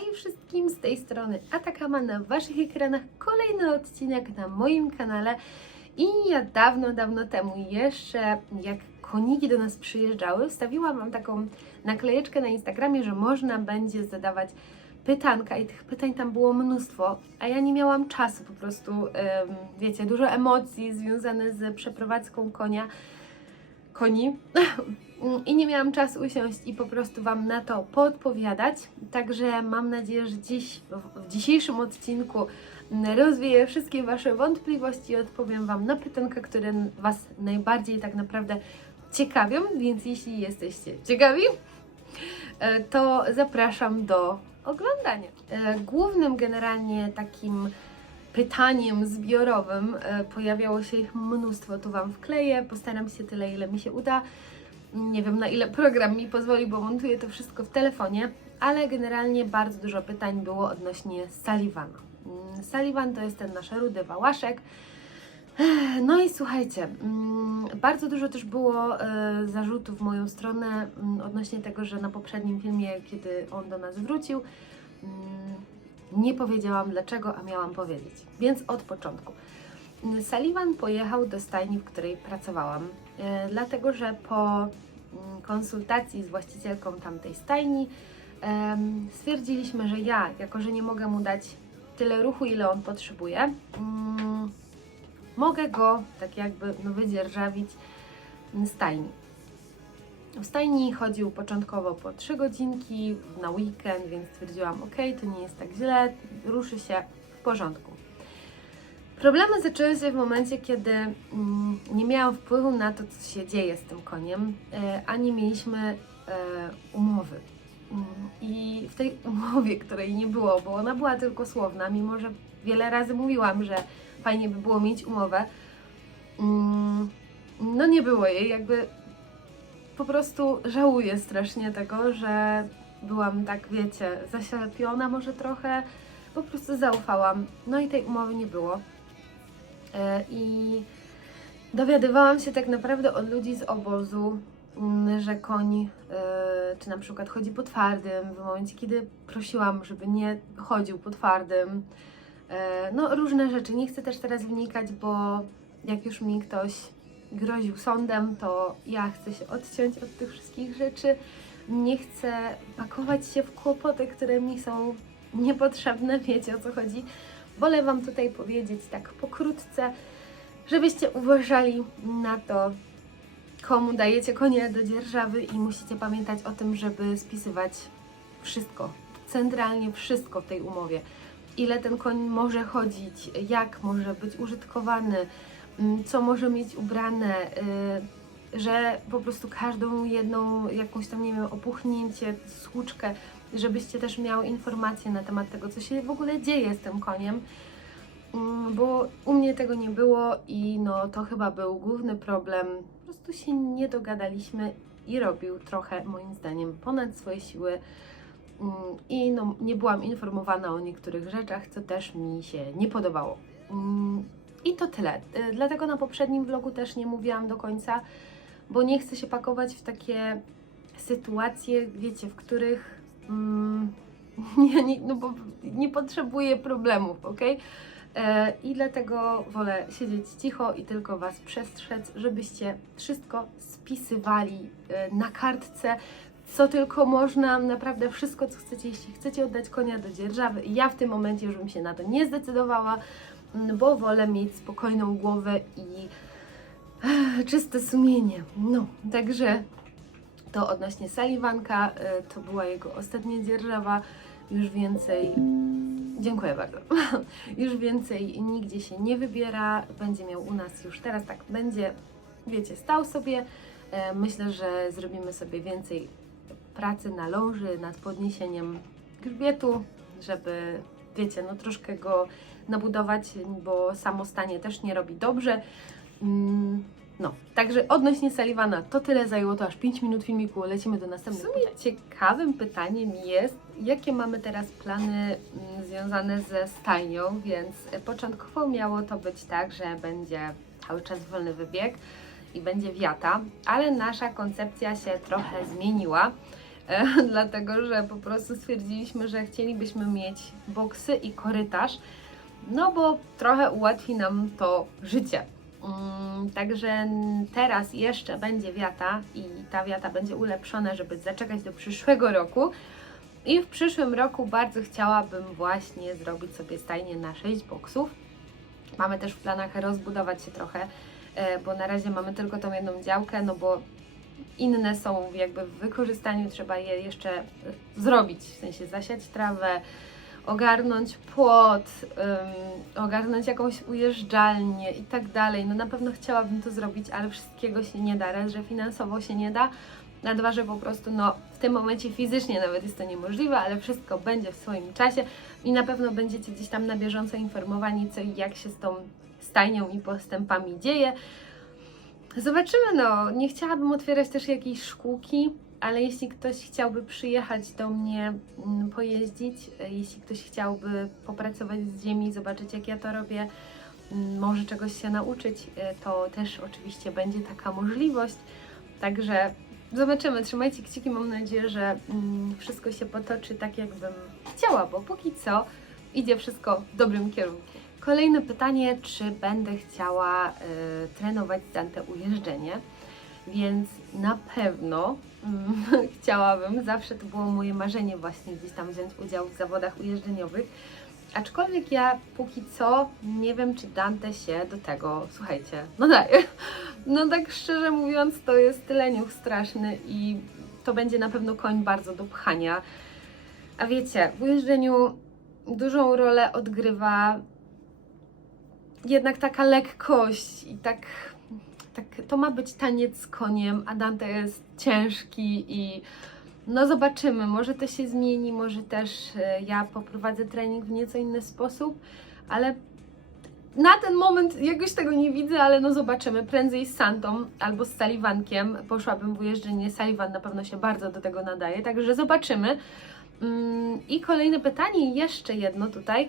Hej wszystkim, z tej strony Atakama na Waszych ekranach. Kolejny odcinek na moim kanale. I ja dawno, dawno temu jeszcze jak koniki do nas przyjeżdżały, wstawiłam Wam taką naklejeczkę na Instagramie, że można będzie zadawać pytanka. I tych pytań tam było mnóstwo, a ja nie miałam czasu po prostu, wiecie, dużo emocji związane z przeprowadzką konia, koni i nie miałam czasu usiąść i po prostu Wam na to podpowiadać. Także mam nadzieję, że dziś, w- dzisiejszym odcinku mm, rozwieję wszystkie Wasze wątpliwości i odpowiem Wam na pytanka, które Was najbardziej tak naprawdę ciekawią. Więc jeśli jesteście ciekawi, e, to zapraszam do oglądania. E, Głównym generalnie takim pytaniem zbiorowym e, pojawiało się ich mnóstwo. Tu Wam wkleję, postaram się tyle, ile mi się uda. Nie wiem na ile program mi pozwoli, bo montuję to wszystko w telefonie, ale generalnie bardzo dużo pytań było odnośnie Sullivana. Mm, Sullivan to jest ten nasz rudy wałaszek. No i słuchajcie, mm, bardzo dużo też było e, zarzutów w moją stronę mm, odnośnie tego, że na poprzednim filmie, kiedy on do nas wrócił, nie powiedziałam dlaczego, a miałam powiedzieć. Więc od początku. Mm, Sullivan pojechał do stajni, w której pracowałam, e, dlatego że po mm, konsultacji z właścicielką tamtej stajni stwierdziliśmy, że ja, jako że nie mogę mu dać tyle ruchu, ile on potrzebuje, mm, mogę go tak jakby no, wydzierżawić z stajni. W stajni chodził początkowo po 3 godzinki na weekend, więc stwierdziłam, ok, to nie jest tak źle, ruszy się w porządku. Problemy zaczęły się w momencie, kiedy mm, nie miałam wpływu na to, co się dzieje z tym koniem, e, ani mieliśmy e, umowy. Mm, I w tej umowie, której nie było, bo ona była tylko słowna, mimo że wiele razy mówiłam, że fajnie by było mieć umowę, mm, no nie było jej, jakby po prostu żałuję strasznie tego, że byłam tak, wiecie, zaślepiona może trochę, po prostu zaufałam, no i tej umowy nie było. E, I dowiadywałam się tak naprawdę od ludzi z obozu, mm, że koń, e, czy na przykład chodzi po twardym, w momencie kiedy prosiłam, żeby nie chodził po twardym. E, No, różne rzeczy. Nie chcę też teraz wnikać, bo jak już mi ktoś groził sądem, to ja chcę się odciąć od tych wszystkich rzeczy. Nie chcę pakować się w kłopoty, które mi są niepotrzebne, wiecie o co chodzi. Wolę Wam tutaj powiedzieć tak pokrótce, żebyście uważali na to, komu dajecie konia do dzierżawy i musicie pamiętać o tym, żeby spisywać wszystko, centralnie wszystko w tej umowie. Ile ten koń może chodzić, jak może być użytkowany, mm, co może mieć ubrane, y, że po prostu każdą jedną jakąś tam, nie wiem, opuchnięcie, słuczkę, żebyście też miały informacje na temat tego, co się w ogóle dzieje z tym koniem. Mm, Bo u mnie tego nie było i no to chyba był główny problem. Po prostu się nie dogadaliśmy i robił trochę moim zdaniem ponad swoje siły. Mm, I no, nie byłam informowana o niektórych rzeczach, co też mi się nie podobało. Mm, I to tyle. Y, Dlatego na poprzednim vlogu też nie mówiłam do końca, bo nie chcę się pakować w takie sytuacje, wiecie, w których mm, nie, no bo nie potrzebuję problemów, ok? E, I dlatego wolę siedzieć cicho i tylko Was przestrzec, żebyście wszystko spisywali e, na kartce, co tylko można, naprawdę wszystko, co chcecie. Jeśli chcecie oddać konia do dzierżawy, ja w tym momencie już bym się na to nie zdecydowała, mm, bo wolę mieć spokojną głowę i czyste sumienie. No, także to odnośnie Sullivanka, e, to była jego ostatnia dzierżawa, już więcej Dziękuję bardzo. Już więcej nigdzie się nie wybiera, będzie miał u nas już teraz tak, będzie, wiecie, stał sobie. E, Myślę, że zrobimy sobie więcej pracy na ląży nad podniesieniem grzbietu, żeby, wiecie, no troszkę go nabudować, bo samostanie też nie robi dobrze. Mm, No, także odnośnie Sullivana, to tyle zajęło to aż 5 minut filmiku, lecimy do następnego. W sumie ciekawym pytaniem jest, jakie mamy teraz plany mm, związane ze stajnią, więc e, początkowo miało to być tak, że będzie cały czas wolny wybieg i będzie wiata, ale nasza koncepcja się trochę zmieniła. e, dlatego że po prostu stwierdziliśmy, że chcielibyśmy mieć boksy i korytarz, no bo trochę ułatwi nam to życie. Mm, Także teraz jeszcze będzie wiata i ta wiata będzie ulepszona, żeby zaczekać do przyszłego roku. I w przyszłym roku bardzo chciałabym właśnie zrobić sobie stajnię na 6 boksów. Mamy też w planach rozbudować się trochę, e, bo na razie mamy tylko tą jedną działkę, no bo inne są jakby w wykorzystaniu, trzeba je jeszcze zrobić, w sensie zasiać trawę, ogarnąć płot, ym, ogarnąć jakąś ujeżdżalnię i tak dalej. No na pewno chciałabym to zrobić, ale wszystkiego się nie da. Raz, że finansowo się nie da, na dwa, że po prostu no w tym momencie fizycznie nawet jest to niemożliwe, ale wszystko będzie w swoim czasie i na pewno będziecie gdzieś tam na bieżąco informowani, co i jak się z tą stajnią i postępami dzieje. Zobaczymy, no. Nie chciałabym otwierać też jakiejś szkółki, ale jeśli ktoś chciałby przyjechać do mnie, mm, pojeździć, e, jeśli ktoś chciałby popracować z ziemi, zobaczyć jak ja to robię, mm, może czegoś się nauczyć, e, to też oczywiście będzie taka możliwość. Także zobaczymy, trzymajcie kciuki, mam nadzieję, że mm, wszystko się potoczy tak, jakbym chciała, bo póki co idzie wszystko w dobrym kierunku. Kolejne pytanie, czy będę chciała e, trenować Dante ujeżdżenie? Więc na pewno mm, chciałabym, zawsze to było moje marzenie właśnie gdzieś tam wziąć udział w zawodach ujeżdżeniowych. Aczkolwiek ja póki co nie wiem, czy Dante się do tego, słuchajcie, nadaje. No tak szczerze mówiąc, to jest leniuch straszny i to będzie na pewno koń bardzo do pchania. A wiecie, w ujeżdżeniu dużą rolę odgrywa jednak taka lekkość i tak, tak to ma być taniec z koniem, a Dante jest ciężki i no zobaczymy, może to się zmieni, może też e, ja poprowadzę trening w nieco inny sposób, ale na ten moment jakoś tego nie widzę, ale no zobaczymy. Prędzej z Santą albo z Saliwankiem poszłabym w ujeżdżenie. Saliwan na pewno się bardzo do tego nadaje, także zobaczymy. Mm, I kolejne pytanie, jeszcze jedno tutaj.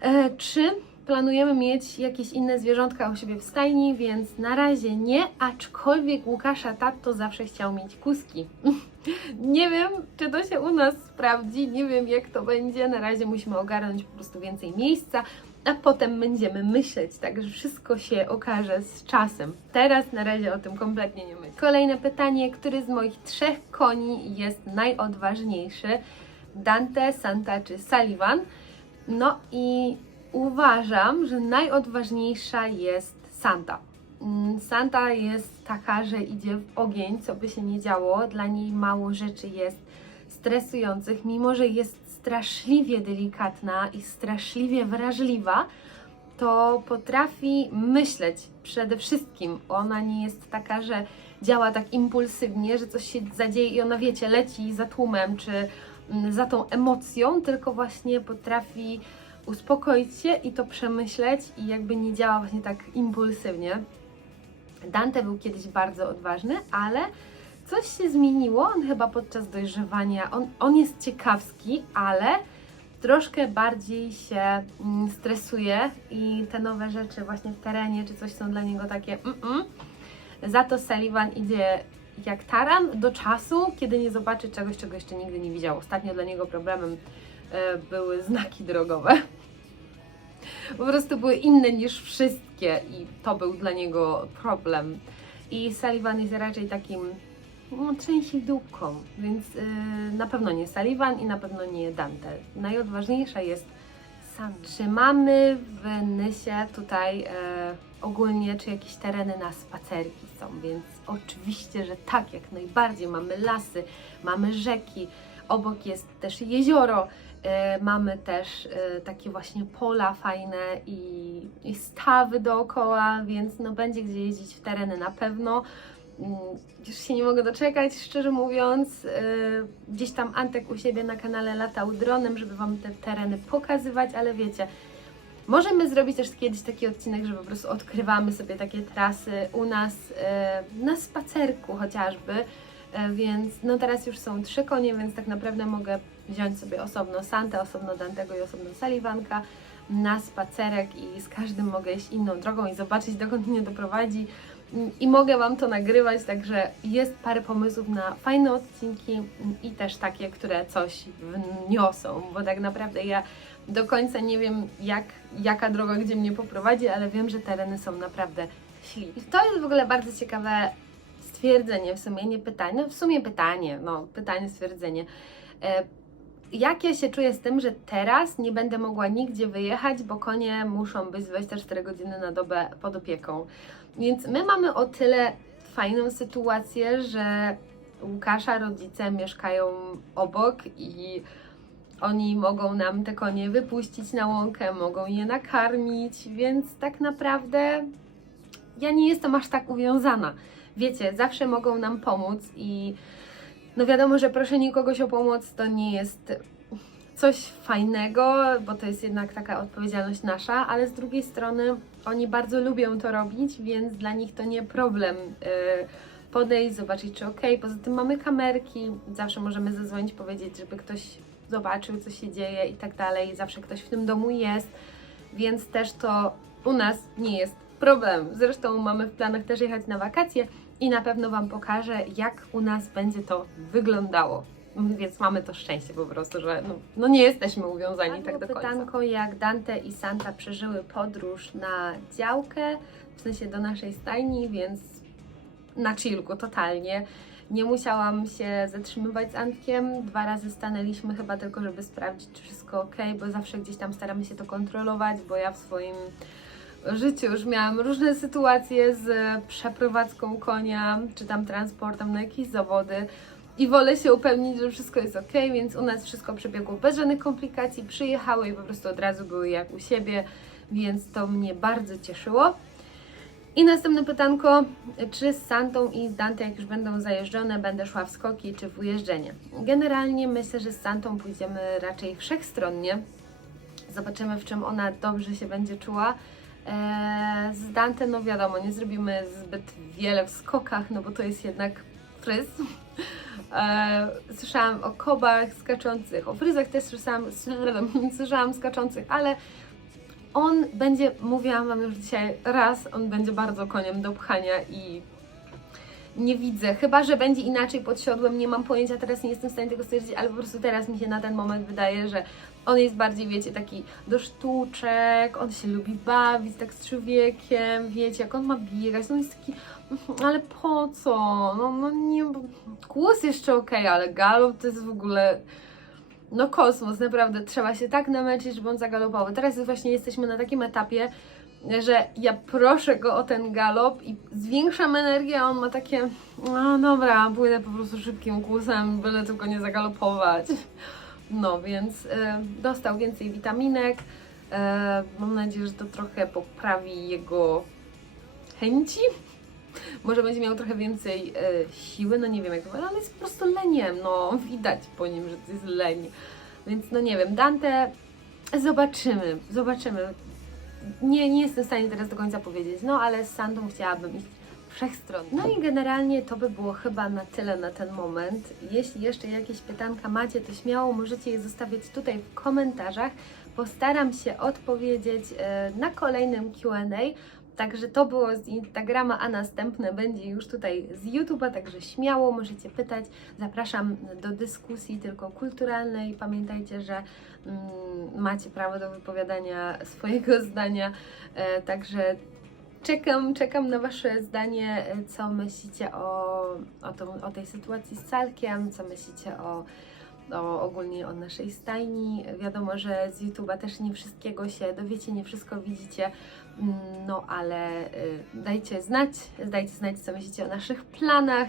E, Czy planujemy mieć jakieś inne zwierzątka u siebie w stajni, więc na razie nie, aczkolwiek Łukasza tato zawsze chciał mieć kuski. nie wiem, czy to się u nas sprawdzi, nie wiem jak to będzie, na razie musimy ogarnąć po prostu więcej miejsca, a potem będziemy myśleć, także wszystko się okaże z czasem. Teraz na razie o tym kompletnie nie myślę. Kolejne pytanie, który z moich trzech koni jest najodważniejszy? Dante, Santa czy Sullivan? No i uważam, że najodważniejsza jest Santa. Mm, Santa jest taka, że idzie w ogień, co by się nie działo. Dla niej mało rzeczy jest stresujących, mimo że jest straszliwie delikatna i straszliwie wrażliwa, to potrafi myśleć przede wszystkim. Ona nie jest taka, że działa tak impulsywnie, że coś się zadzieje i ona, wiecie, leci za tłumem czy mm, za tą emocją, tylko właśnie potrafi uspokoić się i to przemyśleć i jakby nie działa właśnie tak impulsywnie. Dante był kiedyś bardzo odważny, ale coś się zmieniło, on chyba podczas dojrzewania, on, on jest ciekawski, ale troszkę bardziej się mm, stresuje i te nowe rzeczy właśnie w terenie czy coś są dla niego takie mm-mm. Za to Sullivan idzie jak taran do czasu, kiedy nie zobaczy czegoś, czego jeszcze nigdy nie widział. Ostatnio dla niego problemem były znaki drogowe. Po prostu były inne niż wszystkie i to był dla niego problem. I Sullivan jest raczej takim no, trzęsidłką, więc yy, na pewno nie Sullivan i na pewno nie Dante. Najodważniejsza jest Sam. Czy mamy w Nysie tutaj e, ogólnie, czy jakieś tereny na spacerki są? Więc oczywiście, że tak, jak najbardziej. Mamy lasy, mamy rzeki, obok jest też jezioro, e, mamy też e, takie właśnie pola fajne i, stawy dookoła, więc no będzie gdzie jeździć w tereny na pewno. Mm, Już się nie mogę doczekać, szczerze mówiąc. Yy, Gdzieś tam Antek u siebie na kanale latał dronem, żeby Wam te tereny pokazywać, ale wiecie, możemy zrobić też kiedyś taki odcinek, że po prostu odkrywamy sobie takie trasy u nas na spacerku chociażby. Yy, Więc no teraz już są trzy konie, więc tak naprawdę mogę wziąć sobie osobno Santę, osobno Dantego i osobno Sullivanka na spacerek i z każdym mogę iść inną drogą i zobaczyć dokąd mnie doprowadzi. i mogę Wam to nagrywać, także jest parę pomysłów na fajne odcinki i też takie, które coś wniosą, bo tak naprawdę ja do końca nie wiem, jak, jaka droga gdzie mnie poprowadzi, ale wiem, że tereny są naprawdę śliczne. To jest w ogóle bardzo ciekawe stwierdzenie, w sumie nie pytanie, no w sumie pytanie, no pytanie, stwierdzenie. E, jak ja się czuję z tym, że teraz nie będę mogła nigdzie wyjechać, bo konie muszą być 24 godziny na dobę pod opieką. Więc my mamy o tyle fajną sytuację, że Łukasza rodzice mieszkają obok i oni mogą nam te konie wypuścić na łąkę, mogą je nakarmić, więc tak naprawdę ja nie jestem aż tak uwiązana. Wiecie, zawsze mogą nam pomóc i no wiadomo, że proszenie kogoś o pomoc to nie jest coś fajnego, bo to jest jednak taka odpowiedzialność nasza, ale z drugiej strony oni bardzo lubią to robić, więc dla nich to nie problem y, podejść, zobaczyć czy ok. Poza tym mamy kamerki, zawsze możemy zadzwonić, powiedzieć, żeby ktoś zobaczył, co się dzieje i tak dalej. Zawsze ktoś w tym domu jest, więc też to u nas nie jest problem. Zresztą mamy w planach też jechać na wakacje i na pewno Wam pokażę, jak u nas będzie to wyglądało. Mm, Więc mamy to szczęście po prostu, że no, no nie jesteśmy uwiązani tak do końca. pytanko, jak Dante i Santa przeżyły podróż na działkę, w sensie do naszej stajni, więc na chillku totalnie. Nie musiałam się zatrzymywać z Antkiem. Dwa razy stanęliśmy chyba tylko, żeby sprawdzić, czy wszystko ok, bo zawsze gdzieś tam staramy się to kontrolować, bo ja w swoim życiu już miałam różne sytuacje z przeprowadzką konia, czy tam transportem na jakieś zawody i wolę się upewnić, że wszystko jest ok, więc u nas wszystko przebiegło bez żadnych komplikacji. Przyjechały i po prostu od razu były jak u siebie, więc to mnie bardzo cieszyło. I następne pytanko, czy z Santą i z Dante, jak już będą zajeżdżone, będę szła w skoki czy w ujeżdżenie? Generalnie myślę, że z Santą pójdziemy raczej wszechstronnie. Zobaczymy, w czym ona dobrze się będzie czuła. Eee, z Dante, no wiadomo, nie zrobimy zbyt wiele w skokach, no bo to jest jednak fryz. Eee, słyszałam o kobach skaczących, o fryzach też słyszałam, słyszałam skaczących, ale on będzie, mówiłam Wam już dzisiaj raz, on będzie bardzo koniem do pchania i nie widzę, chyba że będzie inaczej pod siodłem, nie mam pojęcia, teraz nie jestem w stanie tego stwierdzić, ale po prostu teraz mi się na ten moment wydaje, że on jest bardziej, wiecie, taki do sztuczek, on się lubi bawić tak z człowiekiem, wiecie, jak on ma biegać, no jest taki, mhm, ale po co, no, no nie, kłus jeszcze okej, ale galop to jest w ogóle, no kosmos, naprawdę, trzeba się tak namęczyć, żeby on zagalopował. Teraz właśnie jesteśmy na takim etapie, że ja proszę go o ten galop i zwiększam energię, a on ma takie, no dobra, pójdę po prostu szybkim kłusem, byle tylko nie zagalopować. No, więc e, dostał więcej witaminek. E, mam nadzieję, że to trochę poprawi jego chęci. Może będzie miał trochę więcej e, siły, no nie wiem jak to ale jest po prostu leniem, no widać po nim, że to jest leń. Więc no nie wiem, Dante zobaczymy, zobaczymy. Nie, nie jestem w stanie teraz do końca powiedzieć, no ale z Santą chciałabym iść wszechstronnie. No i generalnie to by było chyba na tyle na ten moment. Jeśli jeszcze jakieś pytanka macie, to śmiało możecie je zostawiać tutaj w komentarzach. Postaram się odpowiedzieć e, na kolejnym Q&A. Także to było z Instagrama, a następne będzie już tutaj z YouTube'a, także śmiało możecie pytać. Zapraszam do dyskusji tylko kulturalnej. Pamiętajcie, że mm, macie prawo do wypowiadania swojego zdania, e, także czekam, czekam na Wasze zdanie, e, co myślicie o, o, tą, o tej sytuacji z Calkiem, co myślicie o ogólnie o naszej stajni. Wiadomo, że z YouTube'a też nie wszystkiego się dowiecie, nie wszystko widzicie, mm, no ale y, dajcie znać, dajcie znać, co myślicie o naszych planach.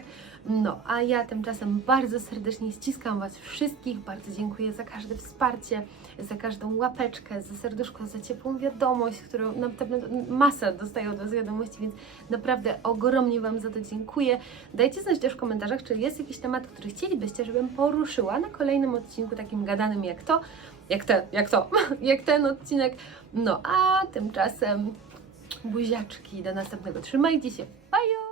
No, a ja tymczasem bardzo serdecznie ściskam Was wszystkich, bardzo dziękuję za każde wsparcie, za każdą łapeczkę, za serduszko, za ciepłą wiadomość, którą naprawdę masę dostaję od Was wiadomości, więc naprawdę ogromnie Wam za to dziękuję. Dajcie znać też w komentarzach, czy jest jakiś temat, który chcielibyście, żebym poruszyła na kolejnym odcinku takim gadanym jak to, jak te, jak to, jak ten odcinek. No, a tymczasem buziaczki, do następnego. Trzymajcie się, bye!